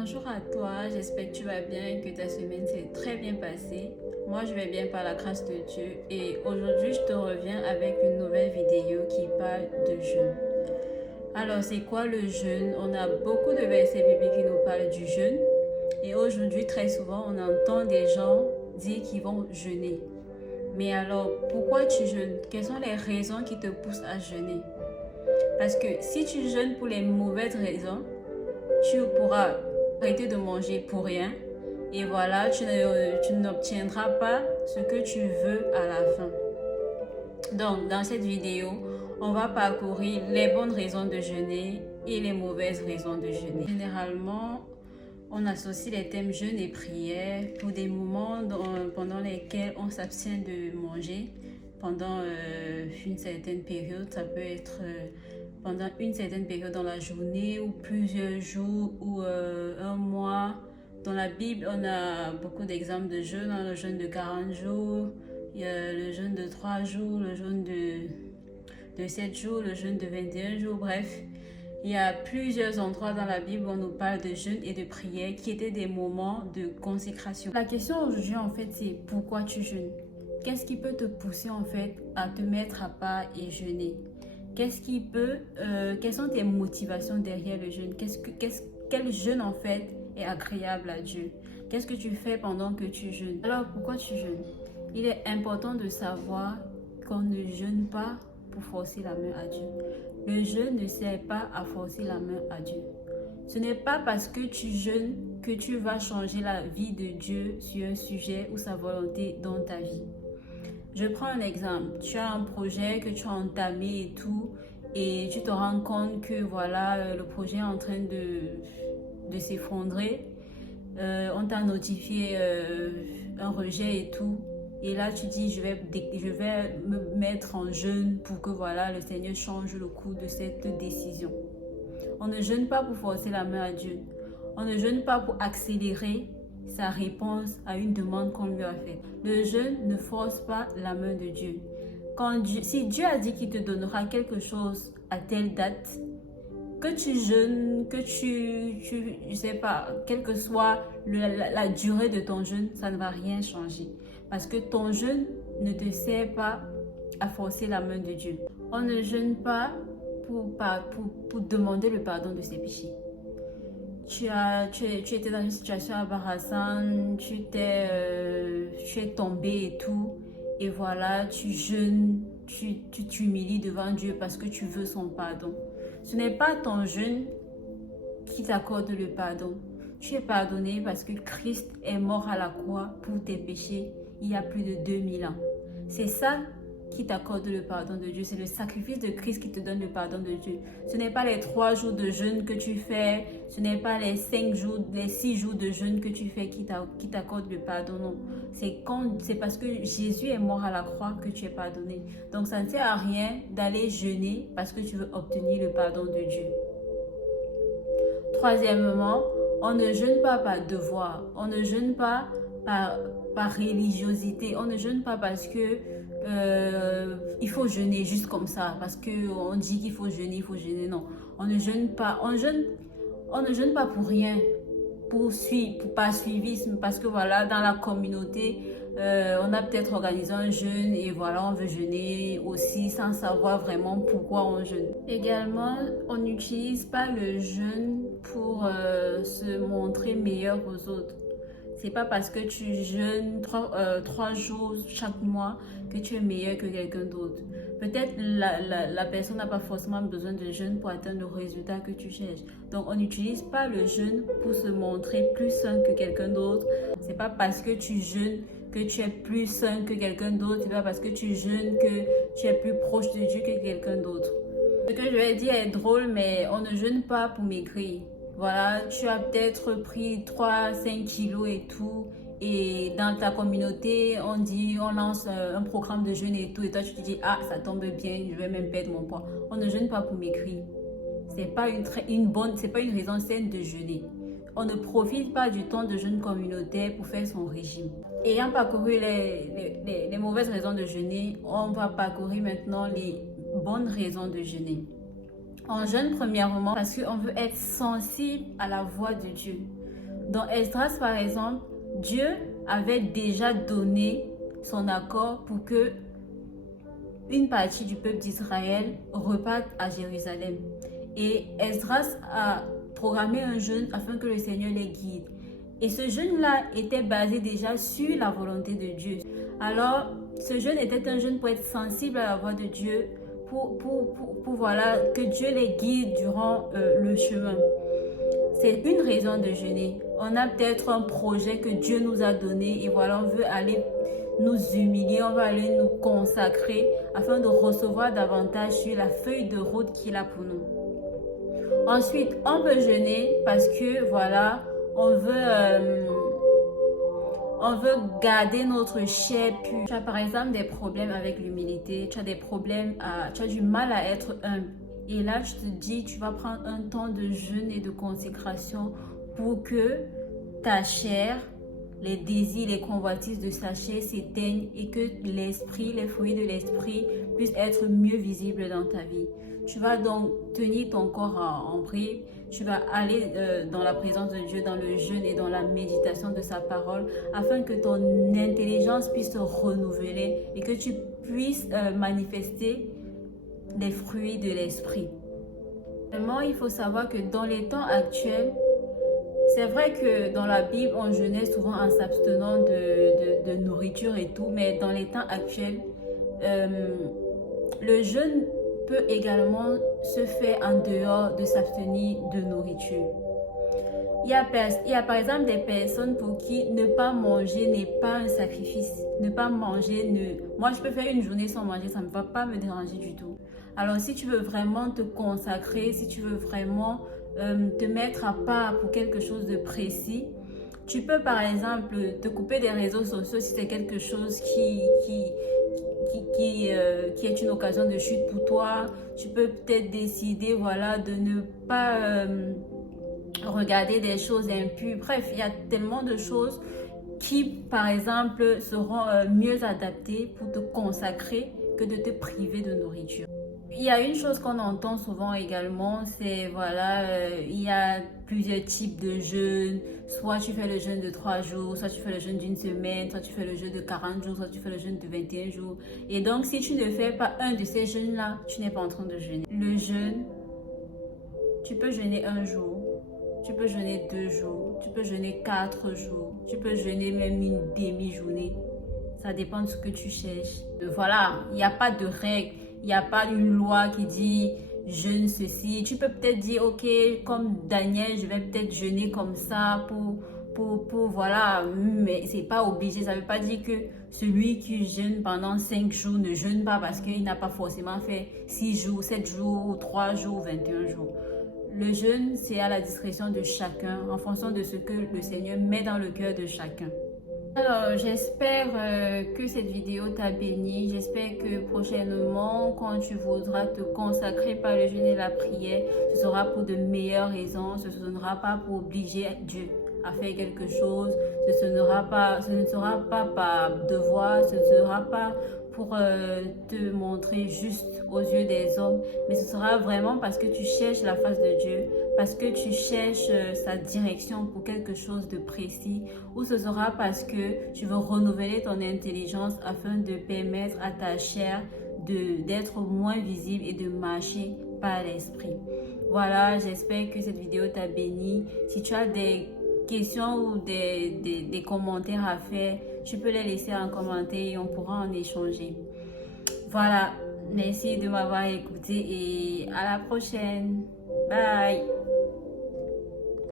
Bonjour à toi, j'espère que tu vas bien et que ta semaine s'est très bien passée. Moi, je vais bien par la grâce de Dieu et aujourd'hui, je te reviens avec une nouvelle vidéo qui parle de jeûne. Alors, c'est quoi le jeûne? On a beaucoup de versets bibliques qui nous parlent du jeûne et aujourd'hui, très souvent, on entend des gens dire qu'ils vont jeûner. Mais alors, pourquoi tu jeûnes? Quelles sont les raisons qui te poussent à jeûner? Parce que si tu jeûnes pour les mauvaises raisons, tu pourras arrêter de manger pour rien et voilà, tu n'obtiendras pas ce que tu veux à la fin. Donc, dans cette vidéo, on va parcourir les bonnes raisons de jeûner et les mauvaises raisons de jeûner. Généralement, on associe les thèmes jeûne et prière pour des moments pendant lesquels on s'abstient de manger pendant une certaine période. Ça peut être pendant une certaine période dans la journée ou plusieurs jours ou un mois. Dans la Bible, on a beaucoup d'exemples de jeûne, le jeûne de 40 jours, il y a le jeûne de 3 jours, le jeûne de 7 jours, le jeûne de 21 jours, bref. Il y a plusieurs endroits dans la Bible où on nous parle de jeûne et de prière qui étaient des moments de consécration. La question aujourd'hui, en fait, c'est pourquoi tu jeûnes? Qu'est-ce qui peut te pousser, en fait, à te mettre à part et jeûner? Quelles sont tes motivations derrière le jeûne? Quel jeûne, en fait, est agréable à Dieu? Qu'est-ce que tu fais pendant que tu jeûnes? Alors, pourquoi tu jeûnes? Il est important de savoir qu'on ne jeûne pas pour forcer la main à Dieu. Le jeûne ne sert pas à forcer la main à Dieu. Ce n'est pas parce que tu jeûnes que tu vas changer la vie de Dieu sur un sujet ou sa volonté dans ta vie. Je prends un exemple. Tu as un projet que tu as entamé et tout, et tu te rends compte que voilà, le projet est en train de s'effondrer. On t'a notifié un rejet et tout. Et là, tu dis, je vais me mettre en jeûne pour que voilà, le Seigneur change le cours de cette décision. On ne jeûne pas pour forcer la main à Dieu. On ne jeûne pas pour accélérer sa réponse à une demande qu'on lui a faite. Le jeûne ne force pas la main de Dieu. Si Dieu a dit qu'il te donnera quelque chose à telle date, que tu jeûnes, je sais pas, quelle que soit la durée de ton jeûne, ça ne va rien changer. Parce que ton jeûne ne te sert pas à forcer la main de Dieu. On ne jeûne pas pour demander le pardon de ses péchés. Tu étais dans une situation embarrassante, tu es tombé et tout, et voilà, tu jeûnes, tu t'humilies devant Dieu parce que tu veux son pardon. Ce n'est pas ton jeûne qui t'accorde le pardon. Tu es pardonné parce que Christ est mort à la croix pour tes péchés il y a plus de 2000 ans. C'est ça qui t'accorde le pardon de Dieu. C'est le sacrifice de Christ qui te donne le pardon de Dieu. Ce n'est pas les 3 jours de jeûne que tu fais. Ce n'est pas les 5 jours, les 6 jours de jeûne que tu fais qui t'accorde le pardon. Non. C'est parce que Jésus est mort à la croix que tu es pardonné. Donc ça ne sert à rien d'aller jeûner parce que tu veux obtenir le pardon de Dieu. Troisièmement, on ne jeûne pas par devoir. On ne jeûne pas par religiosité. On ne jeûne pas parce que il faut jeûner juste comme ça. Parce qu'on dit qu'il faut jeûner, Non, on ne jeûne pas. On ne jeûne pas pour rien. Pour pas suivisme. Parce que voilà, dans la communauté, on a peut-être organisé un jeûne et voilà, on veut jeûner aussi sans savoir vraiment pourquoi on jeûne. Également, on n'utilise pas le jeûne pour se montrer meilleur aux autres. C'est pas parce que tu jeûnes 3 jours chaque mois que tu es meilleur que quelqu'un d'autre. Peut-être la personne n'a pas forcément besoin de jeûne pour atteindre le résultat que tu cherches. Donc, on n'utilise pas le jeûne pour se montrer plus sain que quelqu'un d'autre. C'est pas parce que tu jeûnes que tu es plus sain que quelqu'un d'autre. C'est pas parce que tu jeûnes que tu es plus proche de Dieu que quelqu'un d'autre. Ce que je vais dire est drôle, mais on ne jeûne pas pour maigrir. Voilà, tu as peut-être pris 3-5 kilos et tout. Et dans ta communauté, on lance un programme de jeûne et tout. Et toi, tu te dis, ah, ça tombe bien, je vais même perdre mon poids. On ne jeûne pas pour maigrir. C'est pas une raison saine de jeûner. On ne profite pas du temps de jeûne communautaire pour faire son régime. Ayant parcouru les mauvaises raisons de jeûner, on va parcourir maintenant les bonnes raisons de jeûner. On jeûne premièrement parce qu'on veut être sensible à la voix de Dieu. Dans Esdras, par exemple, Dieu avait déjà donné son accord pour que une partie du peuple d'Israël reparte à Jérusalem. Et Esdras a programmé un jeûne afin que le Seigneur les guide. Et ce jeûne-là était basé déjà sur la volonté de Dieu. Alors, ce jeûne était un jeûne pour être sensible à la voix de Dieu, pour voilà, que Dieu les guide durant le chemin. C'est une raison de jeûner. On a peut-être un projet que Dieu nous a donné et voilà, on veut aller nous humilier, on va aller nous consacrer afin de recevoir davantage sur la feuille de route qu'il a pour nous. Ensuite, on peut jeûner parce que voilà, on veut garder notre chair pure. Tu as par exemple des problèmes avec l'humilité, tu as des problèmes, tu as du mal à être humble. Et là, je te dis, tu vas prendre un temps de jeûne et de consécration pour que ta chair, les désirs, les convoitises de sa chair s'éteignent et que l'esprit, les fruits de l'esprit puissent être mieux visibles dans ta vie. Tu vas donc tenir ton corps en bride. Tu vas aller dans la présence de Dieu, dans le jeûne et dans la méditation de sa parole, afin que ton intelligence puisse se renouveler et que tu puisses manifester les fruits de l'esprit. Vraiment, il faut savoir que dans les temps actuels, c'est vrai que dans la Bible, on jeûnait souvent en s'abstenant de nourriture et tout, mais dans les temps actuels, le jeûne peut également se faire en dehors de s'abstenir de nourriture. Il y a par exemple des personnes pour qui ne pas manger n'est pas un sacrifice. Ne pas manger, moi je peux faire une journée sans manger, ça ne va pas me déranger du tout. Alors si tu veux vraiment te consacrer, si tu veux vraiment te mettre à part pour quelque chose de précis, tu peux par exemple te couper des réseaux sociaux si c'est quelque chose qui est une occasion de chute pour toi. Tu peux peut-être décider voilà, de ne pas regarder des choses impures. Bref, il y a tellement de choses qui, par exemple, seront mieux adaptées pour te consacrer que de te priver de nourriture. Il y a une chose qu'on entend souvent également, c'est voilà, il y a plusieurs types de jeûnes. Soit tu fais le jeûne de 3 jours, soit tu fais le jeûne d'une semaine, soit tu fais le jeûne de 40 jours, soit tu fais le jeûne de 21 jours. Et donc, si tu ne fais pas un de ces jeûnes-là, tu n'es pas en train de jeûner. Le jeûne, tu peux jeûner un jour, tu peux jeûner 2 jours, tu peux jeûner 4 jours, tu peux jeûner même une demi-journée. Ça dépend de ce que tu cherches. Voilà, il n'y a pas de règle. Il n'y a pas une loi qui dit jeûne ceci. Tu peux peut-être dire, ok, comme Daniel, je vais peut-être jeûner comme ça pour voilà. Mais c'est pas obligé. Ça ne veut pas dire que celui qui jeûne pendant 5 jours ne jeûne pas parce qu'il n'a pas forcément fait 6 jours, 7 jours, 3 jours, 21 jours. Le jeûne, c'est à la discrétion de chacun en fonction de ce que le Seigneur met dans le cœur de chacun. Alors, j'espère que cette vidéo t'a béni. J'espère que prochainement, quand tu voudras te consacrer par le jeûne et la prière, ce sera pour de meilleures raisons. Ce ne sera pas pour obliger Dieu à faire quelque chose. Ce ne sera pas par devoir. Ce ne sera pas pour te montrer juste aux yeux des hommes, mais ce sera vraiment parce que tu cherches la face de Dieu, parce que tu cherches sa direction pour quelque chose de précis, ou ce sera parce que tu veux renouveler ton intelligence afin de permettre à ta chair d'être moins visible et de marcher par l'esprit. Voilà, j'espère que cette vidéo t'a béni. Si tu as des questions ou des commentaires à faire, tu peux les laisser en commentaire et on pourra en échanger. Voilà, merci de m'avoir écouté et à la prochaine. Bye.